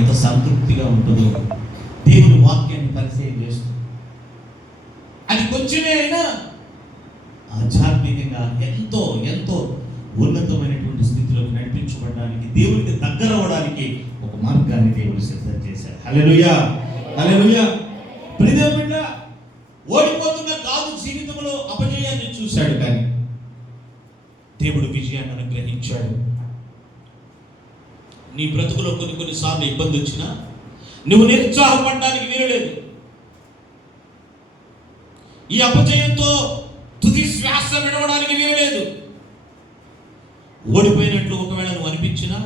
ఎంత సంతృప్తిగా ఉంటుందో దేవుని వాక్యాన్ని పరిచయం చేస్తూ అది కొంచెమే అయినా ఆధ్యాత్మికంగా ఎంతో ఎంతో ఉన్నతమైనటువంటి స్థితిలోకి నడిపించబడడానికి, దేవునికి దగ్గర అవ్వడానికి ఒక మార్గాన్ని దేవుడు సిద్ధం చేశాడు. హల్లెలూయా, హల్లెలూయా. ప్రియమైన ఓడిపోతున్న కాదు జీవితంలో అపజయాన్ని చూశాడు, కానీ దేవుడు విజయాన్ని అనుగ్రహించాడు. నీ బ్రతుకులో కొన్నిసార్లు ఇబ్బంది వచ్చినా నువ్వు నిరుత్సాహపడడానికి వీరలేదు. ఈ అపజయంతో తుది శ్వాస విడవడానికి వీరలేదు. ఓడిపోయినట్లు ఒకవేళ నువ్వు అనిపించినా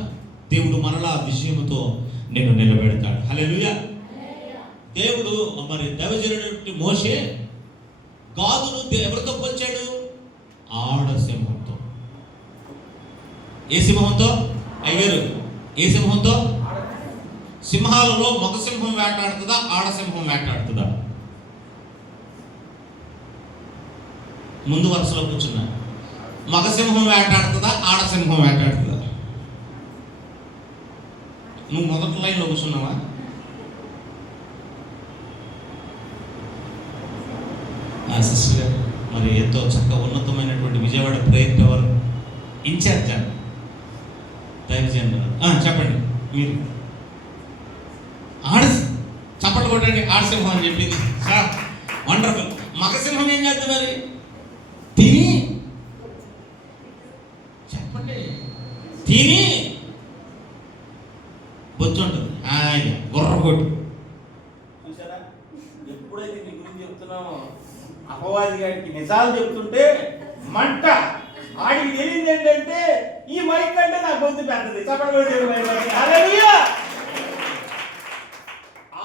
దేవుడు మరలా విజయముతో నేను నిలబెడతాడు. హల్లెలూయా. దేవుడు మరి దైవజనుడు మోషే గాదును ఎవరితో పోల్చాడు? ఆడసింహంతో. ఏ సింహంతో అయ్యారు? ఏ సింహంతో? సింహాలలో మగ సింహం వేటాడుతుందా, ఆడసింహం వేటాడుతుందా? ముందు వరుసలో కూర్చున్నా. మగ సింహం వేటాడుతుందా, ఆడసింహం వేటాడుతుందా? నువ్వు మొదటి లైన్లో కూర్చున్నావా? ఆ సిస్టర్ గారు మరి ఎంతో చక్కగా ఉన్నతమైనటువంటి విజయవాడ ప్రేయర్ టవర్ ఇన్ఛార్జ్ అండి, దైవజనులు. చెప్పండి మీరు. చప్పట్లు కొట్టండి. ఆడసింహం అని చెప్పింది. Sir wonderful. మగసింహం ఏం చేస్తుంది మరి? తిని చెప్పండి. తిని బొచ్చు ఉంటుంది, గుర్ర కొట్టు. చూసారా, ఎప్పుడైతే నీ గురించి చెప్తున్నామో అపవాది గారికి నిజాలు చెప్తుంటే మంట. ఆడికి తెలియదు ఏంటంటే ఈ మైక్ అంటే నా గొంతు పెద్దది. హల్లెలూయా.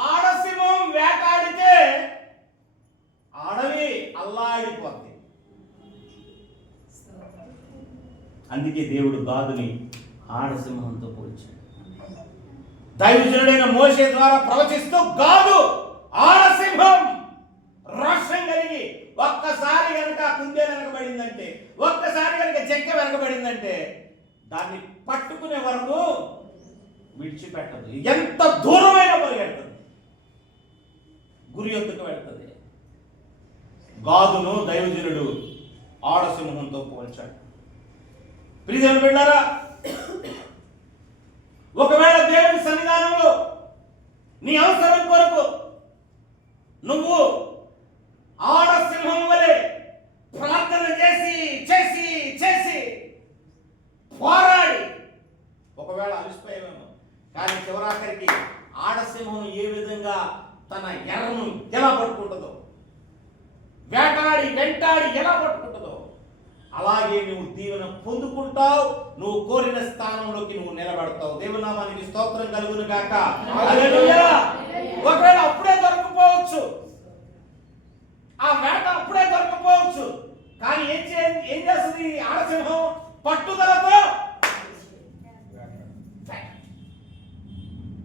ఆడసింహం వేటాడితే అడవి అల్లాడిపోద్ది. అందుకే దేవుడు గాదుని ఆడసింహంతో పోల్చాడు. దైవజనుడైన మోషే ద్వారా ప్రవచిస్తూ గాదు ఆడసింహం రోషం కలిగి ఒక్కసారి కనుక కుందే వెనకబడిందంటే, ఒక్కసారి కనుక చెక్క వెనకబడిందంటే దాన్ని పట్టుకునే వరకు విడిచిపెట్టదు. ఎంత దూరమైనా పరిగెడుతుంది, గురి యొద్దకు వెళ్తుంది. గాదును దైవజనుడు ఆడసింహంతో పోల్చాడు. ప్రియమైన బిడ్డలారా, ఒకవేళ దేవుని సన్నిధానంలో నీ అవసరం కొరకు నువ్వు ఆడసింహం వలె ప్రార్థన చేసి చేసి చేసి పోరాడి ఒకవేళ అలసిపోయామేమో, కానీ చివరాఖరికి ఆడసింహం ఏ విధంగా తన ఎర్రను ఎలా పట్టుకుంటుందో, వేటాడి వెంటాడి ఎలా పట్టుకుంటుందో, అలాగే నువ్వు దీవెన పొందుకుంటావు. నువ్వు కోరిన స్థానంలోకి నువ్వు నిలబడతావు. దేవునామానికి స్తోత్రం కలుగును గాక. హల్లెలూయా. ఒకవేళ అప్పుడే దొరకపోవచ్చు, ఆ వేట అప్పుడే దొరకపోవచ్చు, కానీ ఏం చేస్తుంది ఆడసింహం? పట్టుదలతో.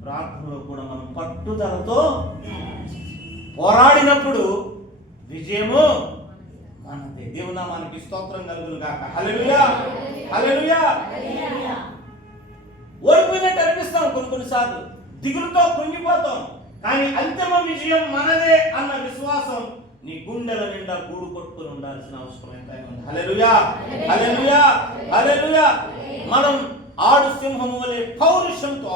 ప్రార్థనలో కూడా మనం పట్టుదలతో పోరాడినప్పుడు విజయము మనదే. దేవునామానికి స్తోత్రం కలుగును గాక. హల్లెలూయా, హల్లెలూయా. ఓడిపోయినట్టు అనిపిస్తాం కొన్నిసార్లు, దిగులుతో కుంగిపోతాం, కానీ అంతిమ విజయం మనదే అన్న విశ్వాసం నీ గుండెల నిండా గూడు కొట్టుకుని ఉండాల్సిన అవసరం ఎంత ఉంది. హల్లెలూయా, హల్లెలూయా, హల్లెలూయా. మనం ఆడు సింహం వలె పౌరుషంతో.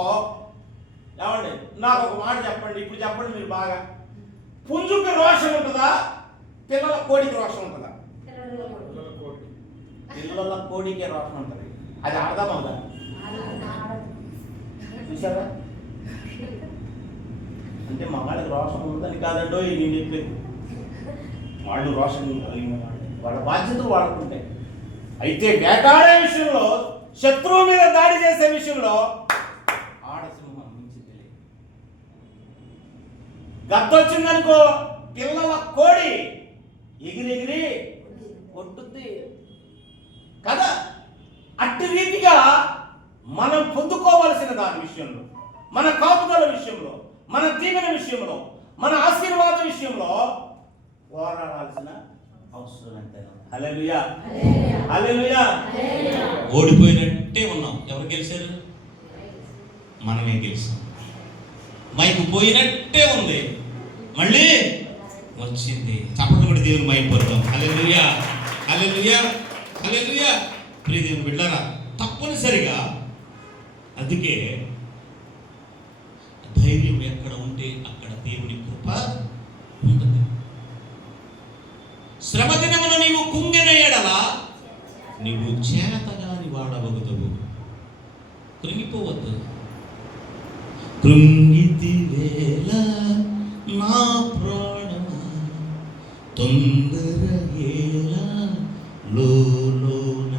ఏమండి, నాకు ఒక మాట చెప్పండి, ఇప్పుడు చెప్పండి మీరు బాగా. పుంజుకి రోషం ఉంటుందా, పిల్లల కోడికి రోషం ఉంటుందా? పిల్లల కోడికి రోషం ఉంటుంది. అది ఆడదాం అవుదా? చూసారా, అంటే మగాళ్ళకి రోషం ఉందని కాదండో నేను చెప్పేది. వాళ్ళు రోషం వాళ్ళ బాధ్యతలు వాడుకుంటాయి. అయితే వేటాడే విషయంలో, శత్రువు మీద దాడి చేసే విషయంలో ఆడసింహం మించి తెలియదు. గద్దొచ్చిందనుకో, పిల్లల కోడి ఎగిరెగిరి కొట్టుద్ది కదా. అట్టి రీతిగా మనం పొందుకోవలసిన దాని విషయంలో, మన కాపుదల విషయంలో, మన దీవెన విషయంలో, మన ఆశీర్వాద విషయంలో పోరాడాల్సిన అవసరం ఎంతైనా. హల్లెలూయా, హల్లెలూయా. ఓడిపోయినట్టే ఉన్నాం. ఎవరు గెలిచారు? మనమే గెలిచాం. మైకు పోయినట్టే ఉంది, మళ్ళీ వచ్చింది. చప్పట్లు కూడా దేవుని మైకు పొందాం. హల్లెలూయా, హల్లెలూయా, హల్లెలూయా. ప్రియ దేవుని బిడ్డలారా, తప్పనిసరిగా అందుకే ధైర్యం ఎక్కడ ఉంటే అక్కడ దేవుని కృప ఉంటుంది. శ్రమ దినమున నీవు కుంగిన ఎడల నీవు చేతగాని వాడవగుదువు. కృంగిపోవద్దు. కృంగితి వేళ నా ప్రాణమా తొందర ఏలా లోన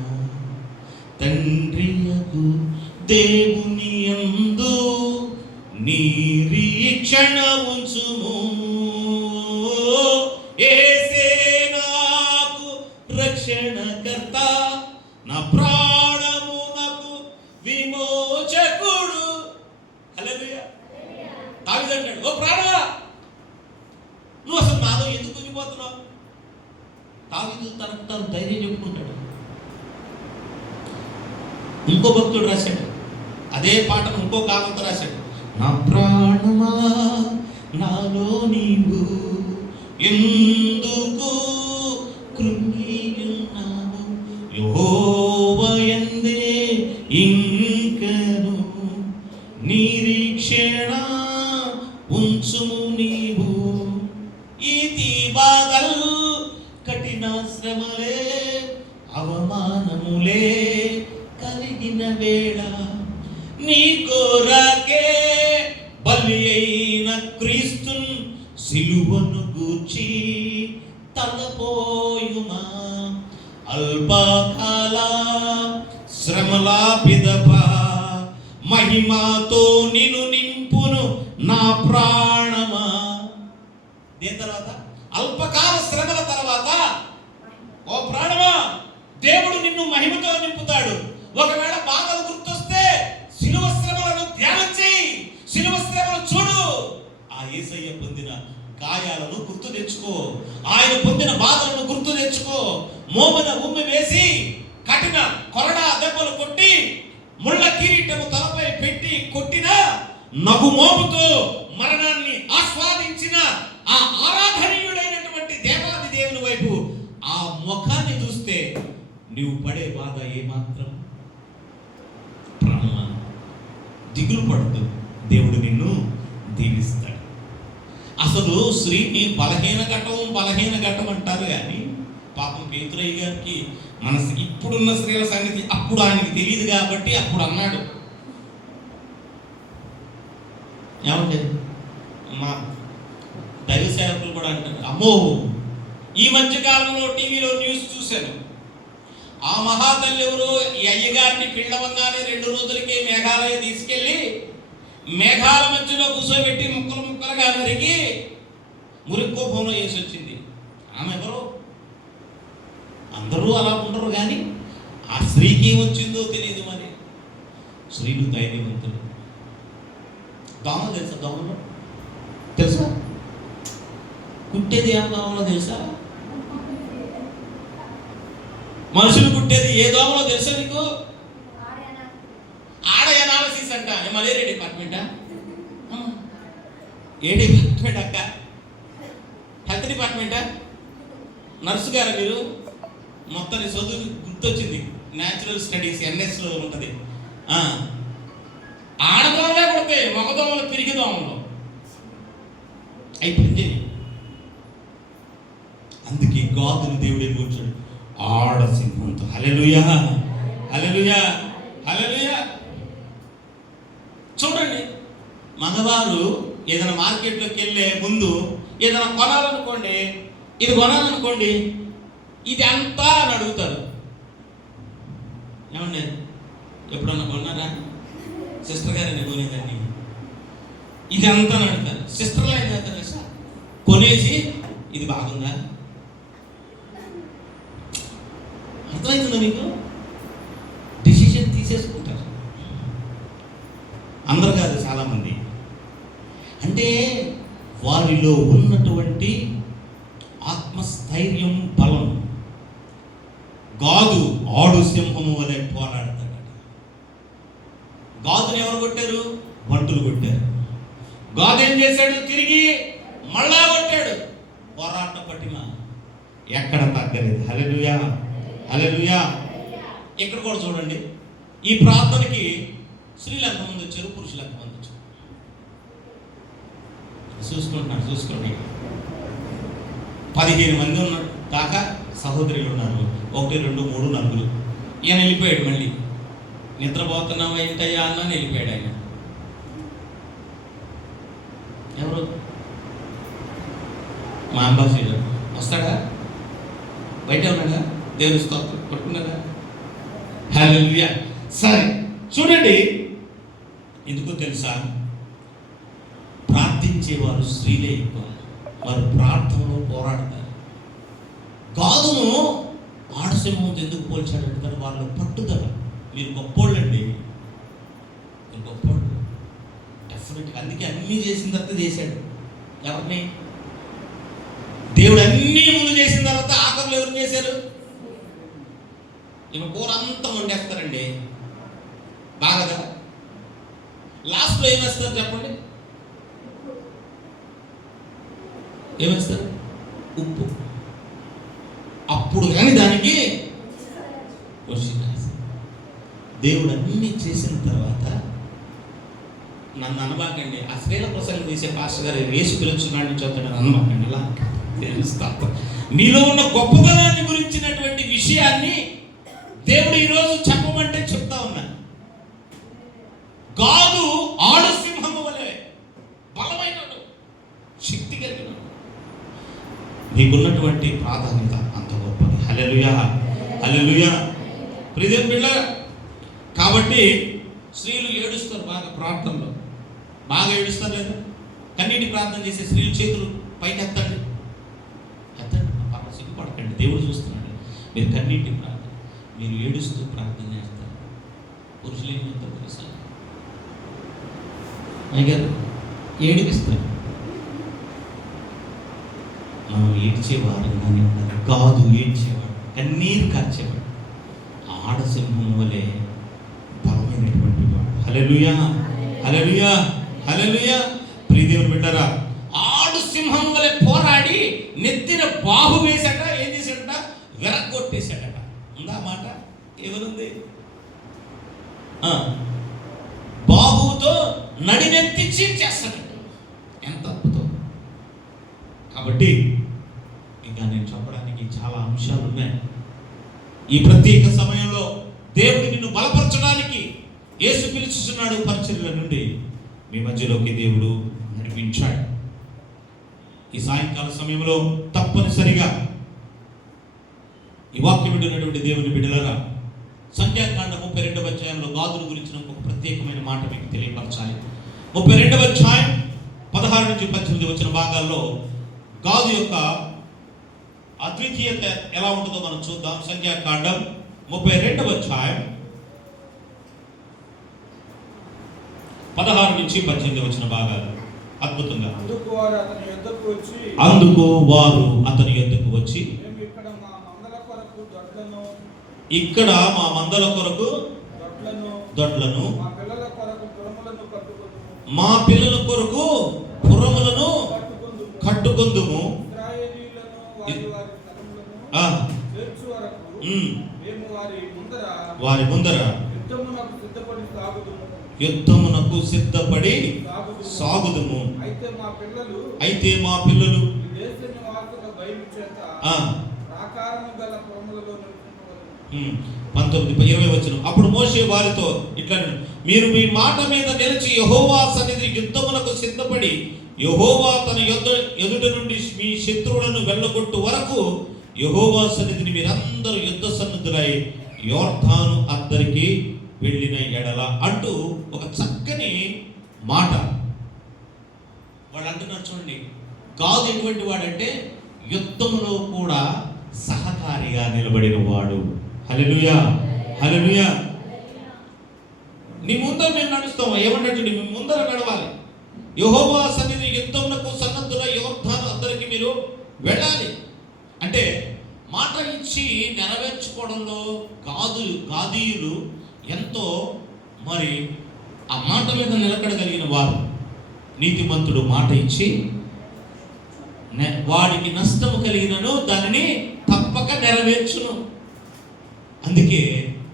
తండ్రియకు దేవుని యందు నిరీక్షణ ఉంచుము. యేసే నాకు రక్షణకర్త, నా ప్రాణమునకు విమోచకుడు. హల్లెలూయా. దావీదు అంటాడు, ఓ ప్రాణమా నువ్వు అసలు నాలో ఎందుకు కుంగిపోతున్నావు? దావీదు తనకు తాను ధైర్యం చెప్పుకుంటాడు. ఇంకో భక్తుడు రాశాడు అదే పాటను, ఇంకో కాలంతో రాశాడు. నా ప్రాణమా నాలో నీవు ఎందుకు కృంగియున్నావు, యెహోవా యందే ఇంకను నిరీక్షణ ఉంచుము నీవు. ఈతి బాధల్ కఠిన శ్రమలే అవమానములే కలిగిన వేళ నీ కొరకే బలి అయిన క్రీస్తున్ సిలువను గూర్చి తలపోయుమా. అల్పకాల శ్రమల పిదప మహిమతో నిన్ను నింపును నా ప్రాణమా. దీని తర్వాత అల్పకాల శ్రమల తర్వాత ఓ ప్రాణమా దేవుడు నిన్ను మహిమతో నింపుతాడు. ఒకవేళ బాధలు గుర్తొస్తే శిలువ శ్రమలను ధ్యానం చేయి, శిలువ శ్రమలు చూడు. ఆ యేసయ్య పొందిన గాయాలను గుర్తు తెచ్చుకో, ఆయన పొందిన బాధలను గుర్తు తెచ్చుకో. మోమున ఉమ్మి వేసి కఠిన కొరడా దెబ్బలు కొట్టి ముళ్ళ కిరీటము తలపై పెట్టి కొట్టిన నగు మోముతో మరణాన్ని ఆస్వాదించిన ఆ ఆరాధనీయుడైనటువంటి దేవాది దేవుని వైపు ఆ ముఖాన్ని చూస్తే నీవు పడే బాధ ఏమాత్రం ప్రాణమా దిగులు పడదు. దేవుడు నిన్ను దీవిస్తాడు. అసలు స్త్రీని బలహీన ఘటం అంటారు కానీ పాపం పేతురయ్య గారికి మన ఇప్పుడున్న స్త్రీల సంగతి అప్పుడు ఆయనకి తెలియదు కాబట్టి అప్పుడు అన్నాడు. ఏమంటే మా దైవ సేవకులు కూడా అంటారు, అమ్మో ఈ మధ్య కాలంలో టీవీలో న్యూస్ చూశాను, ఆ మహాతల్లి ఎవరో ఈ అయ్యగారిని పిల్లవంగానే 2 రోజులకే మేఘాలయ తీసుకెళ్ళి మేఘాల మధ్యలో కూర్చోబెట్టి ముక్కలు ముక్కలుగా నరికి మురికోపంలో వేసి వచ్చింది. ఆమె ఎవరో అందరూ అలా ఉండరు కానీ ఆ స్త్రీకి ఏమొచ్చిందో తెలియదు. మరి స్త్రీలు ధైర్యవంతులు. దోమలు తెలుసా? దోమలు తెలుసా? కుట్టేది ఏం దోమలో తెలుసా? మనుషులు కుట్టేది ఏ దోమలో తెలుసా నీకు? ఆడ ఎనాలసిస్ అంట. మలేరియా డిపార్ట్మెంటా? ఏ డిపార్ట్మెంట్ అక్క? హెల్త్ డిపార్ట్మెంటా? నర్సు గారు మీరు? మొత్తం చదువు గుర్తొచ్చింది. న్యాచురల్ స్టడీస్ NSలో ఉంటుంది. ఆడదోమలే కొడతాయి, మగదోమలు తిరిగి దోమలు అయిపోయింది. అందుకే గాదుని దేవుడు ఏం కూర్చోడు ఆడ సింహంతో. హల్లెలూయా, హల్లెలూయా, హల్లెలూయా. చూడండి, మగవారు ఏదైనా మార్కెట్లోకి వెళ్ళే ముందు ఏదైనా కొనాలనుకోండి, ఇది కొనాలనుకోండి, ఇది అంతా అని అడుగుతారు. ఏమండి ఎప్పుడన్నా కొన్నారా? సిస్టర్ గారిని కొనేదాన్ని ఇది అంతా అని అడుగుతారు. సిస్టర్లో ఏం చేస్తారు సార్? కొనేసి ఇది బాగుందా? అర్థమవుతుందా మీకు? డిసిషన్ తీసేసుకుంటారు. అందరు కాదు, చాలామంది. అంటే వారిలో ఉన్నటువంటి ఆత్మస్థైర్యం, బలం. గాదు ఆడు సింహము వలె పోరాడతాడు. గాదుని ఎవరు కొట్టారు? భటులు కొట్టారు. గాదు ఏం చేశాడు? తిరిగి మళ్ళా కొట్టాడు. పోరాట పటిమ ఎక్కడ తగ్గలేదు. హల్లెలూయా, హల్లెలూయా. ఇక్కడ కూడా చూడండి, ఈ ప్రార్థనకి స్త్రీలు ఎంతమంది వచ్చారు, పురుషులు ఎంతమంది వచ్చారు చూసుకోండి. 15 మంది ఉన్నారు దాకా సహోదరులు ఉన్నారు. 1, 2, 3, 4. ఈయన వెళ్ళిపోయాడు. మళ్ళీ నిద్రపోతున్నావు ఏంటయ్యా అన్న వెళ్ళిపోయాడు ఆయన. ఎవరు? మా అంబాసిడర్ వస్తాడా? బయట ఉన్నాడా? దేవుని స్తోత్రం పట్టుకున్నాడా? హల్లెలూయా. సరే చూడండి, ఎందుకో తెలుసా? ప్రార్థించేవారు స్త్రీలే ఎక్కువ. వారు ప్రార్థనలో పోరాడతారు. గాదును ఆడసింహం ఎందుకు పోల్చాడంటే వాళ్ళ పట్టుదల. మీరు గొప్పోళ్ళండి, మీరు గొప్పోళ్ళు డెఫినెట్గా. అందుకే అన్నీ చేసిన తర్వాత చేశాడు. ఎవరిని? దేవుడు అన్నీ ముందు చేసిన తర్వాత ఆఖరులు ఎవరు చేశారు? ఈమె కూర అంతా వండేస్తారండి బాగా. లాస్ట్లో ఏమేస్తారు చెప్పండి? ఏమేస్తారు? ఉప్పు. అప్పుడు కానీ దానికి దేవుడు అన్నీ చేసిన తర్వాత నన్ను అనబాకండి. ఆ స్త్రీల ప్రసంగం చేసే పాస్టర్ గారు వేసి పిలుచున్నాడు నుంచి వస్తాడని అనబాకండి. ఇలా తెలుస్తా మీలో ఉన్న గొప్పతనాన్ని గురించినటువంటి విషయాన్ని దేవుడు ఈరోజు చెప్పమంటే చెప్తా ఉన్నాను. గాదు ఆడు సింహము వలె బలమైనడు, శక్తి కలిగిన. మీకున్నటువంటి ప్రాధాన్యత అంత గొప్పది. హల్లెలూయా, హల్లెలూయా. ప్రియమైన బిడ్డలారా, కాబట్టి స్త్రీలు ఏడుస్తారు బాగా ప్రార్థనలో. బాగా ఏడుస్తారు లేదా? కన్నీటి ప్రార్థన చేసే స్త్రీలు చేతులు పైకి ఎత్తండి, ఎత్తండి. పాప సిగ్గుపడకండి, దేవుడు చూస్తున్నాడు. మీరు కన్నీటి ప్రార్థన, మీరు ఏడుస్తూ ప్రార్థన చేస్తారు. పురుషులు ఏం చేస్తారు తెలుసా? అయ్యారు ఏడిపిస్తారు. మనం ఏడ్చేవారు కానీ కాదు, ఏడ్చేవాడు, కన్నీరు కార్చేవాడు. ఆడసింహం వలె బలమైనటువంటి వాడు. హల్లెలూయా, హల్లెలూయా, హల్లెలూయా. ప్రియదేవుని బిడ్డరా, ఆడు సింహం వలె పోరాడి నెత్తిన బాహు వేశాడ. ఏం చేశాడట? విరగొట్టేశాడట. ఉందా మాట? ఎవరుంది? బాహువుతో నడినెత్తి చీల్చేస్తాడట. ఎంత అద్భుతం! కాబట్టి ఇంకా నేను చెప్పడానికి చాలా అంశాలు ఉన్నాయి. ఈ ప్రత్యేక సమయంలో దేవుడు నిన్ను బలపరచడానికి యేసు పిలుచుతున్నాడు. పరిచర్యల నుండి మీ మధ్యలోకి దేవుడు నడిపించాడు. ఈ సాయంకాల సమయంలో తప్పనిసరిగా ఈ వాక్యం వింటున్నటువంటి దేవుని బిడ్డలారా, సంఖ్యాకాండం 32వ అధ్యాయంలో గాదుల గురించిన ఒక ప్రత్యేకమైన మాట మీకు తెలియపరచాలి. 32వ అధ్యాయం 16 నుంచి 18 వచ్చిన భాగాల్లో గాదు యొక్క అద్వితీయత ఎలా ఉంటుందో మనం చూద్దాం. సంఖ్యాకాండం 32వ అధ్యాయం 16 నుంచి 18 వచ్చిన భాగాలు అద్భుతంగా. అందుకు వారు అతని యొద్దకు వచ్చి ఇక్కడ మా మందల కొరకు దొడ్లను, మా పిల్లల కొరకు పురములను కట్టుకొందుము. వారి ముందర యుద్ధమునకు సిద్ధపడి సాగుదుము. అయితే మా పిల్లలు 19-20 వచనం. అప్పుడు మోషే వారితో ఇట్లా, మీరు మీ మాట మీద నిలిచి యెహోవా సన్నిధి యుద్ధమునకు సిద్ధపడి యెహోవా తన ఎదుట నుండి మీ శత్రువులను వెళ్ళగొట్టు వరకు యెహోవా సన్నిధిని మీరందరూ యుద్ధ సన్నిధులై యోర్దాను అద్దరికి వెళ్ళిన ఎడల అంటూ ఒక చక్కని మాట వాళ్ళు అంటున్నారు. చూడండి, గాదు ఎటువంటి వాడంటే యుద్ధంలో కూడా సహకారిగా నిలబడిన వాడు. హల్లెలూయా, హల్లెలూయా. నీ ముందర మేము నడుస్తాం. ఏమన్నట్టు మీ ముందర నడవాలి. యెహోవా సన్నిధి యుద్ధమునకు సన్నద్ధులై యోర్దాను అద్దరికి మీరు వెళ్ళాలి అంటే మాట ఇచ్చి నెరవేర్చుకోవడంలో గాదీయులు ఎంతో మరి ఆ మాట మీద నిలకడగలిగిన వారు. నీతిమంతుడు మాట ఇచ్చి వాడికి నష్టము కలిగినను దానిని తప్పక నెరవేర్చును. అందుకే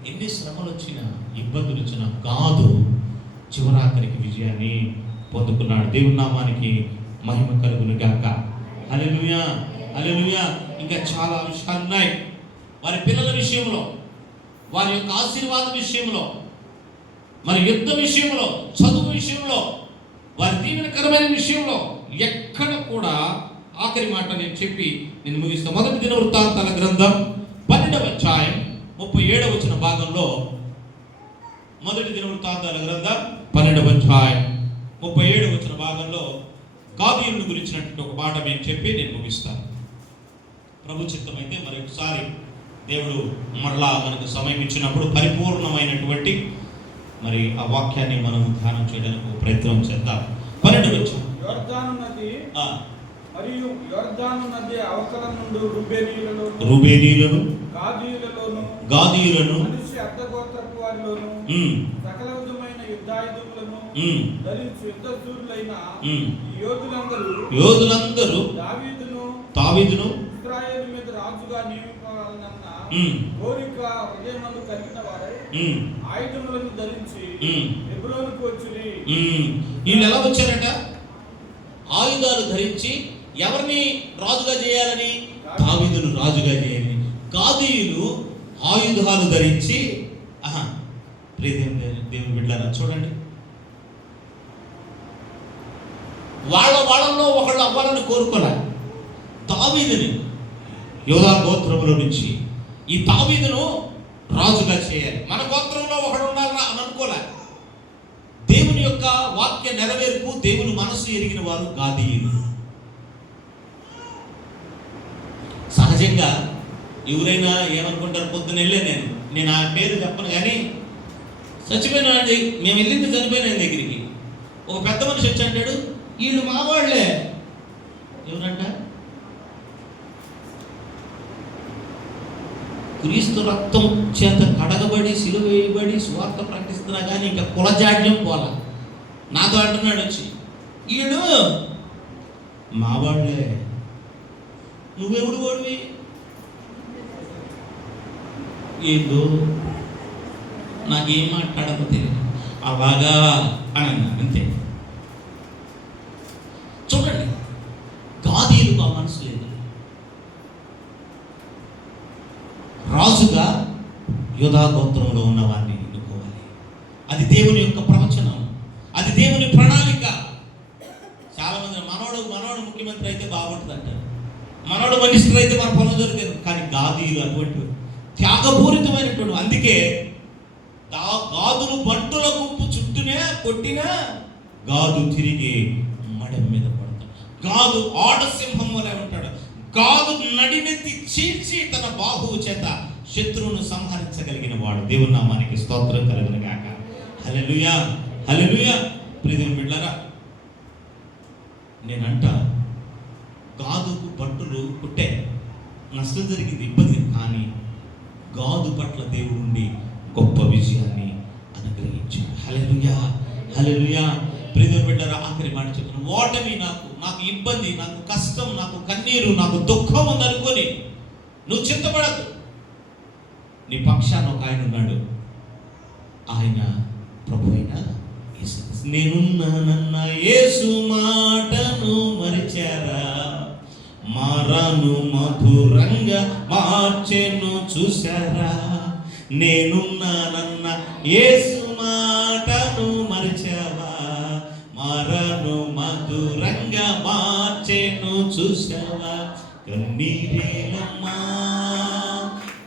ఎన్ని శ్రమలు వచ్చినా, ఇబ్బందులు వచ్చినా గాదు చివరాఖరికి విజయాన్ని పొందుకున్నాడు. దేవుని నామానికి మహిమ కలుగును గాక. హల్లెలూయా, హల్లెలూయా. ఇంకా చాలా విషయాలు ఉన్నాయి. వారి పిల్లల విషయంలో, వారి యొక్క ఆశీర్వాద విషయంలో, మరి యుద్ధ విషయంలో, చదువు విషయంలో, వారి దీవెనకరమైన విషయంలో ఎక్కడ కూడా ఆఖరి మాట నేను చెప్పి నేను ముగిస్తాను. మొదటి దినవృత్తాంతాల గ్రంథం 12వ అధ్యాయం 37వ వచన భాగంలో, మొదటి దినవృత్తాంతాల గ్రంథం 12వ అధ్యాయం 37వ వచన భాగంలో గాదీయులను గురించినటువంటి ఒక మాట మేము చెప్పి నేను ముగిస్తాను. ప్రభు చిత్తమైతే మరొకసారి దేవుడు మరలా మనకు సమయం ఇచ్చినప్పుడు పరిపూర్ణమైనటువంటి మరి ఆ వాక్యాన్ని మనం ధ్యానం చేయడానికి ప్రయత్నం చేద్దాం. 12వ వచనం. యోర్దాను నది మరియు యోర్దాను నది అవతల నుండి రూబేనీయులను గాదీయులను మనిషి అర్థగోత్రపు వారిలోను సకల విధమైన యుద్ధాయుధములను ధరించి యుద్ధశూరులైన యోధులందరూ దావీదును ఇశ్రాయేలు మీద రాజుగా నియమించాలన్న కోరిక హృదయమందు కలిగిన వారై ఆయుధములను ధరించి హెబ్రోనుకు వచ్చిరి. వీళ్ళు ఎలా వచ్చారట? ఆయుధాలు ధరించి ఎవరిని రాజుగా చేయాలని? దావీదును రాజుగా చేయాలి. గాదీయులు ఆయుధాలు ధరించి దేవుని బిడ్డలారా చూడండి, వాళ్ళలో ఒకళ్ళు అవ్వాలని కోరుకోలే. దావీదుని యోధా గోత్రములో నుంచి ఈ దావీదును రాజుగా చేయాలి, మన గోత్రంలో ఒకడు ఉండాలని అని అనుకోలే. దేవుని యొక్క వాక్య నెరవేర్పు దేవుని మనసు ఎరిగిన వారు గాదీయులు. సహజంగా ఎవరైనా ఏమనుకుంటారు, పొద్దున వెళ్ళే నేను ఆ పేరు చెప్పను కానీ చచ్చిపోయిన మేము వెళ్ళింది చనిపోయిన దగ్గరికి ఒక పెద్ద మనిషి వచ్చి అంటాడు, వీళ్ళు మా వాళ్ళే. ఎవరంట? క్రీస్తు రక్తం చేత కడగబడి సిలువ వేయబడి స్వార్థ ప్రకటిస్తున్నా కానీ ఇంకా కులజాడ్యం పోలా. నాతో అంటున్నాడు వచ్చి, వీళ్ళు మా వాళ్ళే. నువ్వెవడు వాడివి? ఏందో నాకేం మాట్లాడదు తెలియదు, అలాగా అని అన్నాడు. అంతే. చూడండి, గాదీయులకు ఆ మనసు లేదు. రాజుగా యోధా గోత్రంలో ఉన్న వారిని ఎన్నుకోవాలి. అది దేవుని యొక్క ప్రవచనం, అది దేవుని ప్రణాళిక. చాలా మంది మనోడు ముఖ్యమంత్రి అయితే బాగుంటుంది అంటారు, మనోడు మినిస్టర్ అయితే మన పనులు జరుగుతుంది. కానీ గాదీయులు అటువంటి త్యాగపూరితమైనటువంటి, అందుకే గాదులు బంటుల గుంపు చుట్టూనే కొట్టినా గాదు తిరిగి మడం మీద పడతాడు. గాదు ఆడసింహం వలె ఉంటాడు. గాదు నడినెత్తి చీల్చి తన బాహువు చేత శత్రువును సంహరించగలిగిన వాడు. దేవుని నామానికి స్తోత్రం కలుగును గాక. హల్లెలూయా, హల్లెలూయా. ప్రియమైన బిడ్డలారా, నేనంట గాదుకు పట్టులు కుట్టే నష్టం జరిగింది, ఇబ్బంది. కానీ గాదు పట్ల దేవుడు నుండి గొప్ప విజయాన్ని అనుగ్రహించాడు. హల్లెలూయా, హల్లెలూయా. ప్రియమైన బిడ్డలారా, ఆఖరి మాట చెప్తున్నాను. ఓటమి నాకు ఇబ్బంది, నాకు కష్టం, నాకు కన్నీరు, నాకు దుఃఖం ఉందనుకొని నువ్వు చింతపడద్దు. నీ పక్షాన ఒక ఆయన ఉన్నాడు. ఆయన ప్రభు అయిన యేసు. నేనున్నానన్న యేసు మాటను మరిచారా, మారాను మధురంగా మార్చెను చూశారా. నేనున్నానన్న యేసు మాటను మరిచావా, మారాను మధురంగా మార్చెను చూశావా. కన్నీరేలమ్మా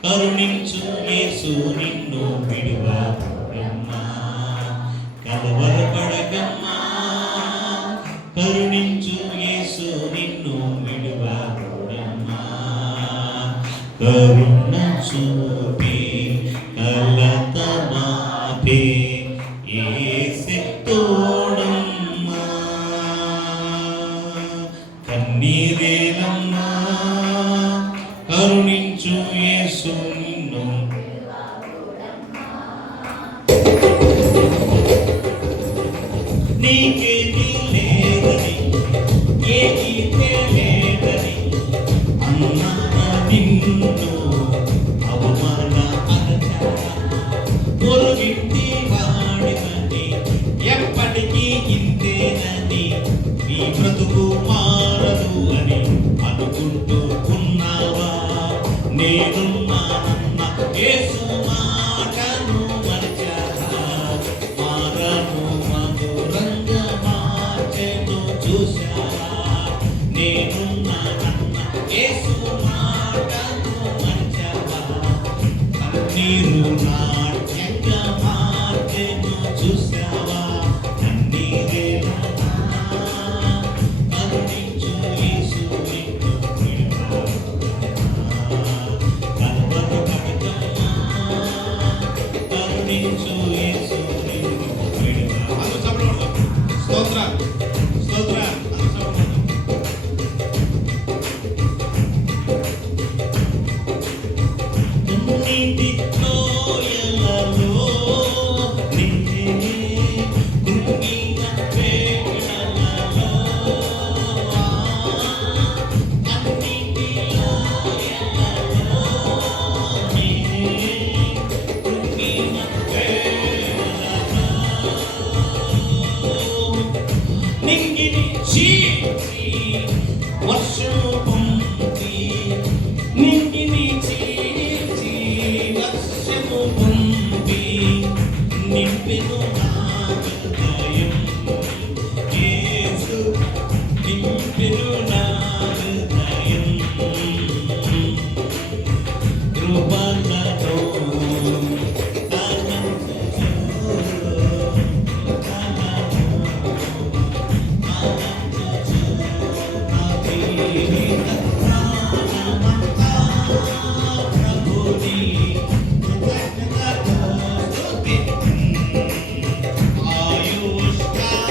కరుణించు యేసు నిన్ను విడువడమ్మా, కలవరపడకమ్మా కరుణించు యేసు నిన్ను విడువడమ్మా. కరుణ చూపి కలత మాపే యేసే తోడమ్మా. కన్నీరేలమ్మా కరుణించు యేసు నిన్ను. నీకేది లేదు బ్రతుకు మారదు అని అనుకుంటూ ఉన్నావా? నేనున్నానన్న యేసు మాటను మరిచావా? మారను మధురంగా మార్చెను చూశావా? నేనున్నానన్న యేసు మాటను మరిచావా? కన్నీరు నాట్యంగా మార్చెను చూశావా? కన్నీరేనా కరుణించు యేసు నిన్ను విడువడు. కలవరు పడకమ్మా, కరుణించు యేసు నిన్ను విడువడు. అందరూ చప్పట్లు కొడదాం. స్తోత్రం స్తోత్రం. అందరూ చప్పట్లు కొడదాం. నీటి లోయలలో నిన్నే కృంగిన వేళలలో అన్నిటి లోయలలో నిన్నే కృంగిన వేళలలో నింగిని చీల్చి వర్షము పంపి నింగిని చీల్చి వర్షము పంపి నింపెను నా హృదయం. యేసు నింపెను నా హృదయం. కృపలతో ఆనందించు, ఆనందించు నా జీవిత ప్రాణమంతా ప్రభుని కృతజ్ఞతతో స్తుతించు. ఆయుష్కాలం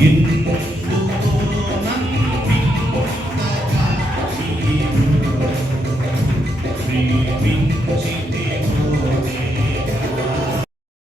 In